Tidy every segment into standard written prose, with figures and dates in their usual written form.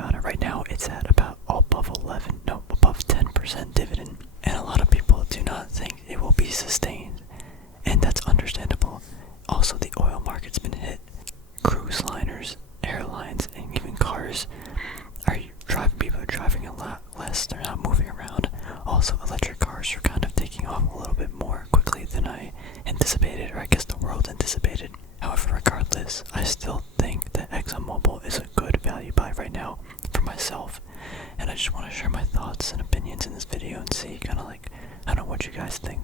yada. Right now it's at about above 10% dividend. And a lot of people do not think it will be sustained. And that's understandable. Also, the oil market's been hit. Cruise liners, airlines, and even cars people are driving a lot less. They're not moving around. Also, electric cars are kind of taking off a little bit more quickly than I anticipated, or I guess the world anticipated. However, regardless, I still think that Exxon Mobile is a good value buy right now for myself. And I just want to share my thoughts and opinions in this video and see kind of like, I don't know what you guys think.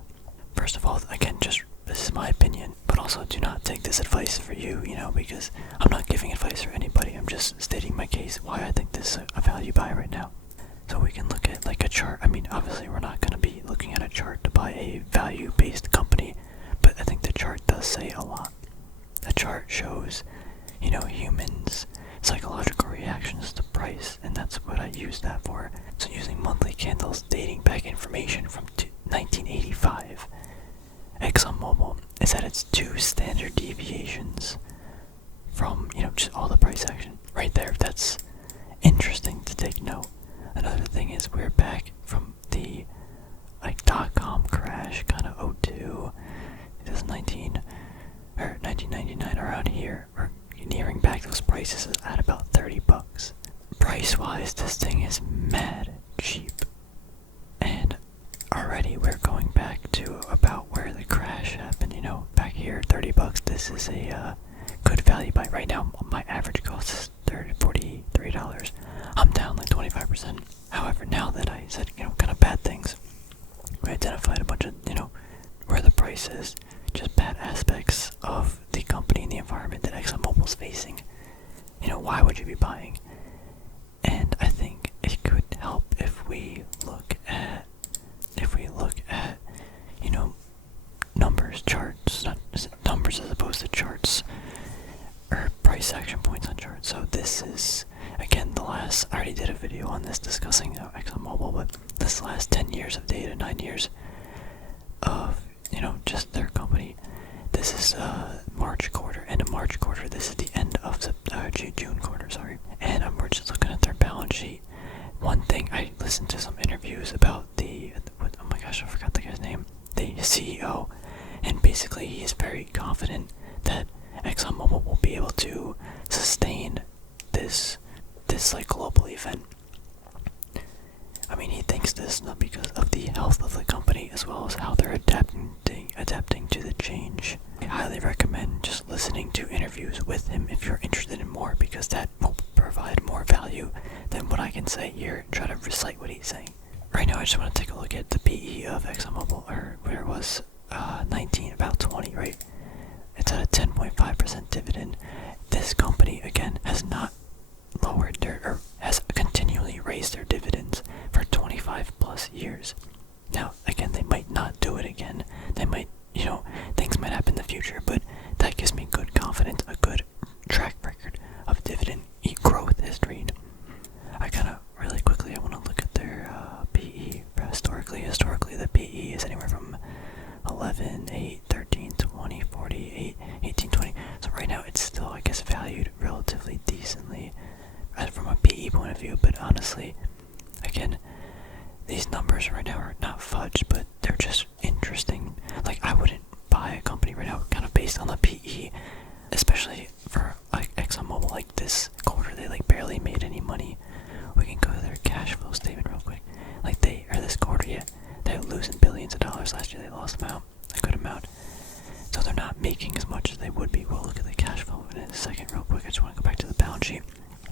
First of all, again, this is my opinion, but also do not take this advice for you, because I'm not giving advice for anybody. I'm just stating my case, why I think this is a value buy right now. So we can look at like a chart. I mean, obviously we're not going to be looking at a chart to buy a value-based company, but I think the chart does say a lot. The chart shows, humans' psychological reactions to price, and that's what I use that for. So using monthly candles dating back information from 1985, Exxon Mobile is at its 2 standard deviations from, just all the price action. Right there, that's interesting to take note. Another thing is we're back from the dot-com crash, kind of 02, 2019, or 1999, around here. We're nearing back those prices at about $30. Price-wise, this thing is mad cheap. And already we're going back to about where the crash happened, back here, $30. This is a good value buy. Right now, my average cost is $43. I'm down like 25%. However, now that I said, kind of bad things, we identified a bunch of, where the price is, just bad aspects of the company and the environment that ExxonMobil's facing. Why would you be buying? And I think it could help if we look at, numbers, charts, numbers as opposed to charts, or price action points on charts. So this is, again, I already did a video on this discussing Exxon Mobile, but this last 10 years of data, 9 years of, just their company. This is March quarter, end of March quarter. This is the end of June quarter, sorry. And we're just looking at their balance sheet. One thing, I listened to some interviews about oh my gosh, I forgot the guy's name, the CEO, and basically he is very confident that ExxonMobil will be able to sustain this like global event. I mean, he thinks this not because of the health of the company as well as how they're adapting to the change. I highly recommend just listening to interviews with him if you're interested in more, because that will provide more value than what I can say here and try to recite what he's saying. Right now, I just want to take a look at the PE of ExxonMobil, or where it was 19, about 20, right? It's at a 10.5% dividend. This company, again, has not lowered or has continually raised their dividends for 25 plus years. Now, again, they might not do it again. They might, things might happen in the future, but that gives me good confidence, a good track record of dividend growth history. I really quickly, I want to look at their PE historically. Historically, the PE is anywhere from 11, 8, 13, 20, 40, 18, 20. So right now, it's still, I guess, valued relatively decently from a PE point of view, but honestly, again, these numbers right now are not fudged, but they're just interesting. Like, I wouldn't buy a company right now kind of based on the PE, especially for like ExxonMobil. Like this quarter, they like barely made any money. We can go to their cash flow statement real quick. Like this quarter, yeah, they're losing billions of dollars. Last year they lost a good amount. So they're not making as much as they would be. We'll look at the cash flow in a second real quick. I just want to go back to the balance sheet.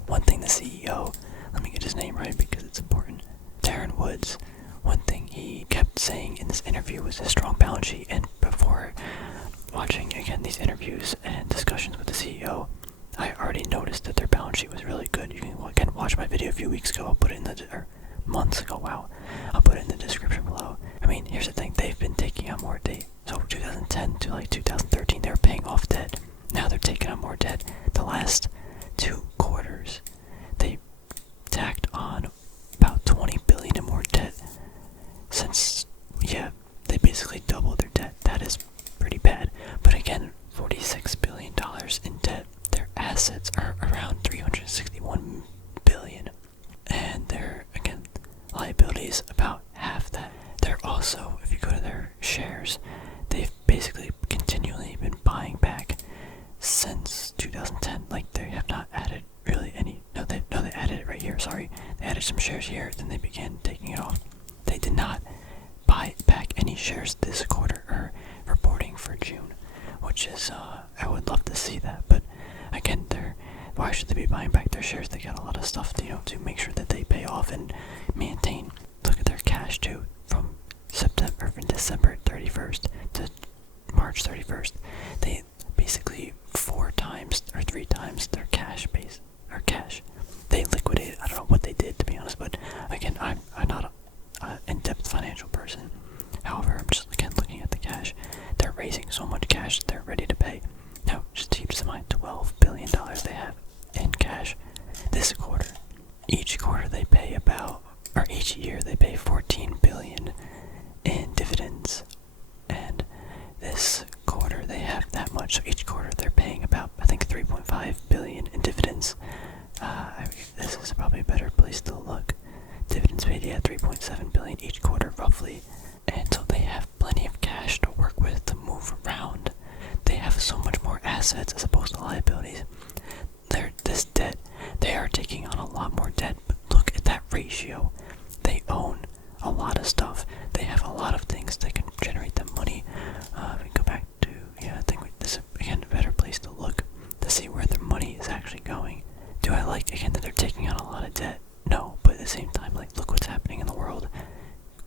One thing the CEO, let me get his name right because it's important, Darren Woods, one thing he kept saying in this interview was his strong balance sheet. And before watching, again, these interviews and discussions with the CEO, I already noticed that their balance sheet was really good. You can, again, watch my video a few weeks ago. I'll put it in or months ago, wow. I'll put it in the description below. I mean, here's the thing. They've been taking on more debt. So 2010 to like 2013, they were paying off debt. Now they're taking on more debt. The last 2 quarters, they tacked on about $20 billion in more debt. Since, yeah, they basically doubled their debt. That is pretty bad. But again, $46 billion in debt. Their assets are around $361 billion. liabilities about half that. They're also, if you go to their shares, they've basically continually been buying back since 2010. Like, they have not added really any. No, they added it right here. Sorry, they added some shares here, then they began taking it off. They did not buy back any shares this quarter or reporting for June, which is I would love to see that. But again, why should they be buying back their shares? They got a lot of stuff to, to make sure that they pay off and maintain. Look at their cash too, from December 31st to March 31st. They basically 4 times or 3 times their cash base or cash. They liquidated. I don't know what they did, to be honest, but again, I'm not an in-depth financial person. However, I'm just again looking at the cash. They're raising so much cash they're ready to pay. Now, just keep in mind, $12 billion they have in cash this quarter. Each quarter they pay each year they pay $14 billion in dividends, and this quarter they have that much. So each quarter they're paying about, I think, $3.5 billion in dividends. This is probably a better place to look. Dividends paid, yeah, $3.7 billion each quarter roughly, and so they have plenty of cash to work with to move around. They have so much more assets as opposed to liabilities. This debt, they are taking on a lot more debt, but look at that ratio. They own a lot of stuff. They have a lot of things that can generate them money. We go back to, I think this is, again, a better place to look to see where their money is actually going. Do I like, again, that they're taking on a lot of debt? No, but at the same time, like, look what's happening in the world.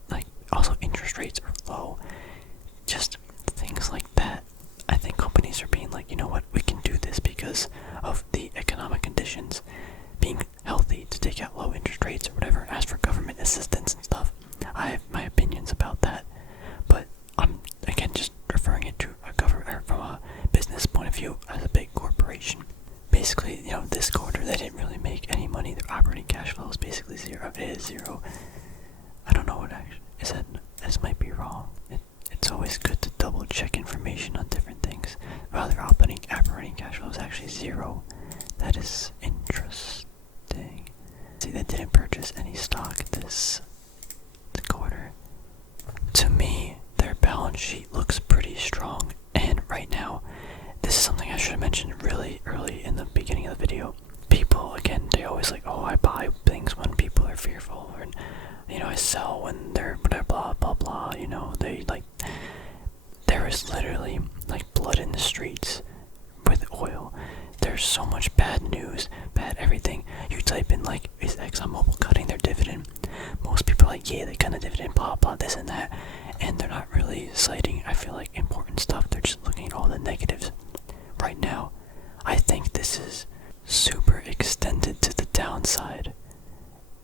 Like, also interest rates are low. Just things like that. I think companies are being like, you know what, we can do this because of the economic conditions being healthy to take out low interest rates or whatever. As for government assistance and stuff, I have my opinions about that, but I'm again just referring it to a government or from a business point of view as a big corporation. Basically, this quarter they didn't really make any money. Their operating cash flow is basically zero. It is zero. I don't know what actually is that. This might be wrong. It's always good to double check information on different things. Rather, operating cash flow is actually zero. That is interesting. See, they didn't purchase any stock this quarter. To me, their balance sheet looks pretty strong. And right now, this is something I should have mentioned really early in the beginning of the video. People, again, they always like, oh, I buy things when people are fearful, or I sell when they're blah blah blah. They like. There is literally like blood in the streets with oil. There's so much bad news, bad everything. You type in like, is Exxon Mobile cutting their dividend? Most people are like, yeah, they cut a dividend, blah blah, this and that, and they're not really citing, I feel like, important stuff. They're just looking at all the negatives. Right now, I think this is super extended to the downside,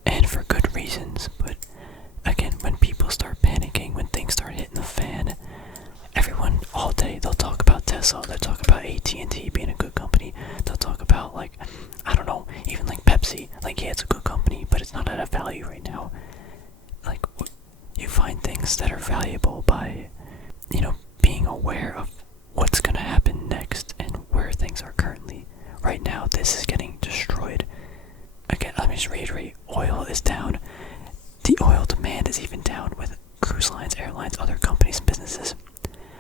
and for good reasons. But again, when people start panicking, when things start hitting the fan, everyone all day they'll talk about Tesla, they'll talk about AT&T being a good company, they'll talk about, like, I don't know, even like Pepsi, like, yeah, it's a good company, but it's not at a value right now. Like, you find things that are valuable by, being aware of what's gonna happen next and where things are currently. Right now, this is getting destroyed. Again, let me just reiterate, oil is down. The oil demand is even down with cruise lines, airlines, other companies and businesses.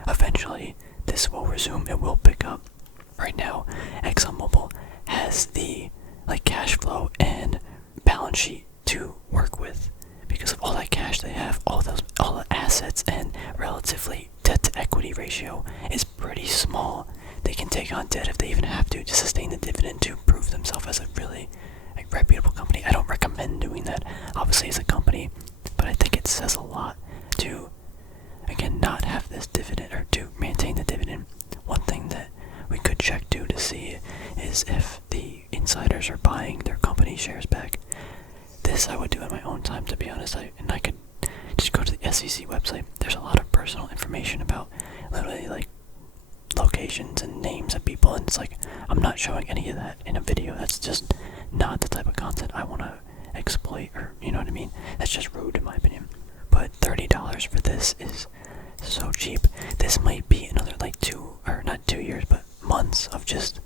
Eventually, this will resume, it will pick up. Right now, Exxon Mobile has the cash flow and balance sheet to work with because of all that cash they have, all the assets, and relatively debt to equity ratio is pretty small. They can take on debt if they even have to sustain the dividend to prove themselves as a really reputable company. I don't recommend doing that, obviously, as a company, but I think it says a lot to, again, not have this dividend or to maintain the dividend. One thing that we could check too to see is if the insiders are buying their company shares back. This I would do in my own time, to be honest. I could just go to the SEC website. There's a lot of personal information about literally locations and names of people, and it's like, I'm not showing any of that in a video. That's just not the type of content I want to exploit, or you know what I mean? That's just rude in my opinion. But $30 for this is so cheap. This might be another not 2 years, but months of just,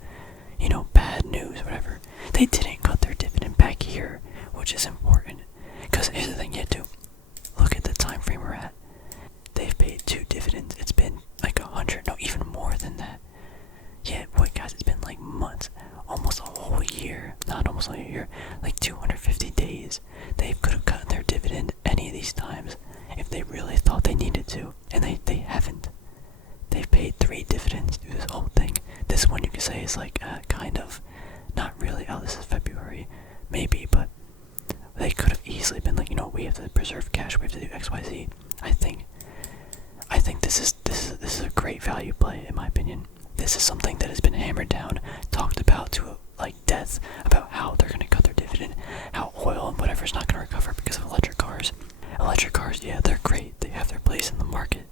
bad news, whatever. They didn't cut their dividend back here, which is important. Because here's the thing, too. year, not almost a year, like 250 days. They could have cut their dividend any of these times if they really thought they needed to, and they haven't. They've paid 3 dividends through this whole thing. This one you could say is like kind of, not really, oh this is February, maybe, but they could have easily been like, we have to preserve cash, we have to do XYZ. I think this is a great value play in my opinion. This is something that has been hammered down, talked about to like death, about how they're gonna cut their dividend, how oil and whatever is not gonna recover because of electric cars. Electric cars, yeah, they're great. They have their place in the market,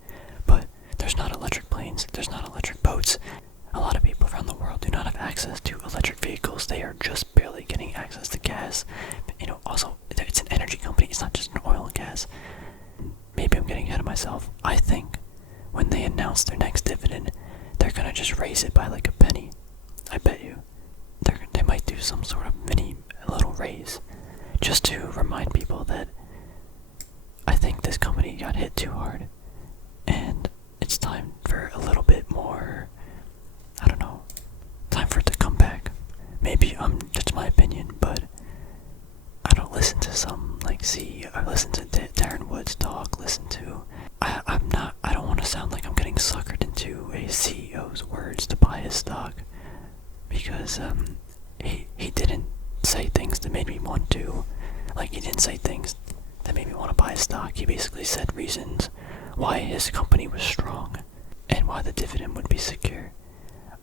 but there's not electric planes, there's not electric boats. A lot of people around the world do not have access to electric vehicles. They are just barely getting access to gas. Also, it's an energy company. It's not just an oil and gas. Maybe I'm getting ahead of myself. I think when they announce their next dividend, they're gonna just raise it by like a penny. I bet you. They might do some sort of mini little raise, just to remind people that I think this company got hit too hard, and it's time for a little bit more, I don't know, time for it to come back. Maybe that's my opinion, but I don't listen to some like I listen to Darren Woods talk, I don't want to sound like I'm getting suckered into a CEO's words to buy his stock, because he didn't say things that made me want to, he didn't say things that made me want to buy his stock. He basically said reasons why his company was strong and why the dividend would be secure.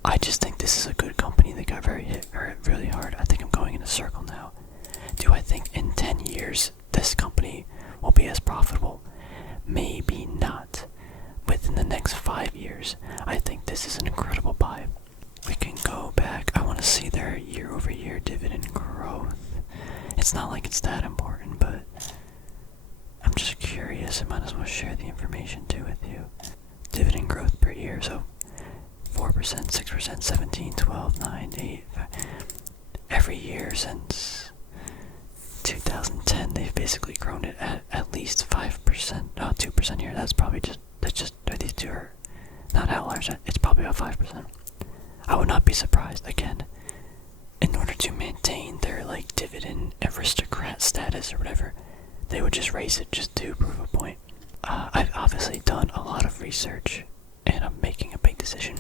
I just think this is a good company that got hit really hard. I think I'm going in a circle now. Do I think in 10 years this company will be as profitable? Maybe not. Within the next 5 years, I think this is an incredible buy. We can go back. I want to see their year-over-year dividend growth. It's not like it's that important, but I'm just curious. I might as well share the information too with you. Dividend growth per year, so 4%, 6%, 17, 12, 9, 8. Every year since 2010, they've basically grown it at least 5%. 2% here. That's just these two are not outliers. It's probably about 5%. I would not be surprised. Again, in order to maintain their dividend aristocrat status or whatever, they would just raise it just to prove a point. I've obviously done a lot of research, and I'm making a big decision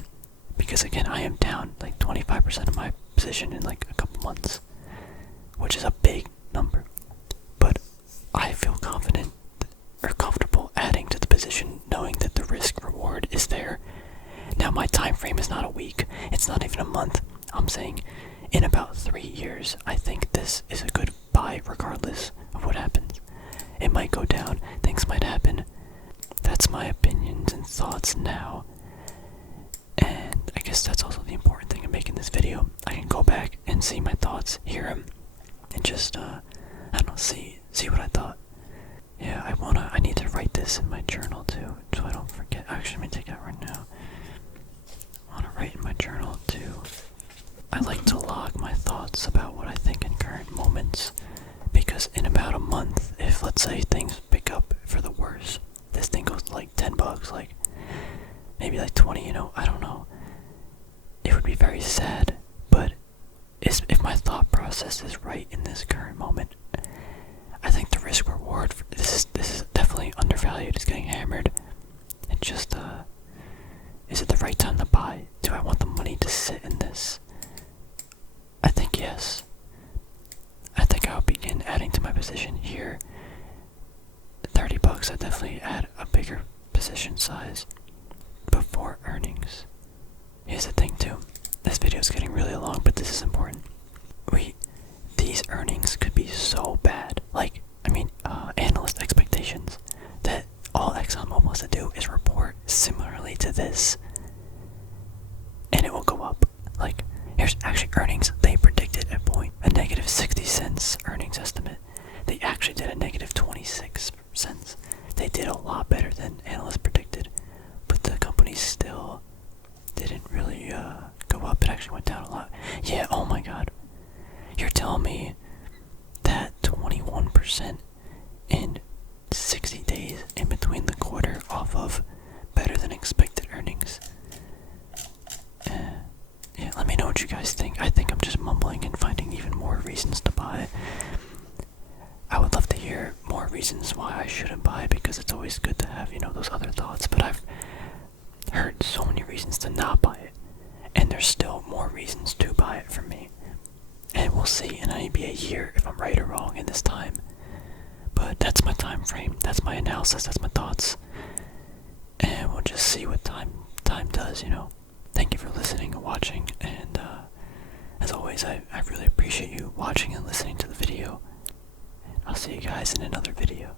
because again, I am down 25% of my position in a couple months, which is a big number. But I feel confident or comfortable adding to the position, knowing that the risk reward is there. Now my time frame is not a week, it's not even a month. I'm saying in about 3 years, I think this is a good buy regardless of what happens. It might go down, things might happen. That's my opinions and thoughts now. And I guess that's also the important thing of making this video. I can go back and see my thoughts, hear them, and just, I don't know, see what I thought. Yeah, I need to write this in my journal too, so I don't forget. Actually, let me take that right now. I want to write in my journal too. I like to log my thoughts about what I think in current moments, because in about a month, if let's say things pick up for the worse, this thing goes to $10, maybe 20, I don't know. It would be very sad, but if my thought process is right in this current moment, I think the risk reward, this is definitely undervalued, it's getting hammered. It just, is it the right time to buy? Do I want the money to sit in this? I think yes. I think I'll begin adding to my position here. $30, I'd definitely add a bigger position size before earnings. Here's the thing too, this video is getting really long, but this is important. These earnings could be so bad, analyst expectations, that all Exxon Mobile has to do is report similarly to this, and it will go up. Here's actually earnings. They predicted a negative 60 cents earnings estimate. They actually did a negative 26 cents. They did a lot better than analysts predicted, but the company still didn't really go up. It actually went down a lot. Yeah, oh my god. You're telling me that 21% in 60 days in between the quarter off of better than expected earnings? Yeah, let me know what you guys think. I think I'm just mumbling and finding even reasons to buy. I would love to hear more reasons why I shouldn't buy, because it's always good to have, those other thoughts. But I've heard so many reasons to not buy it, and there's still more reasons to buy it for me. And we'll see in maybe a year if I'm right or wrong in this time. But that's my time frame, that's my analysis, that's my thoughts. And we'll just see what time does, Thank you for listening and watching, and as always, I really appreciate you watching and listening to the video. I'll see you guys in another video.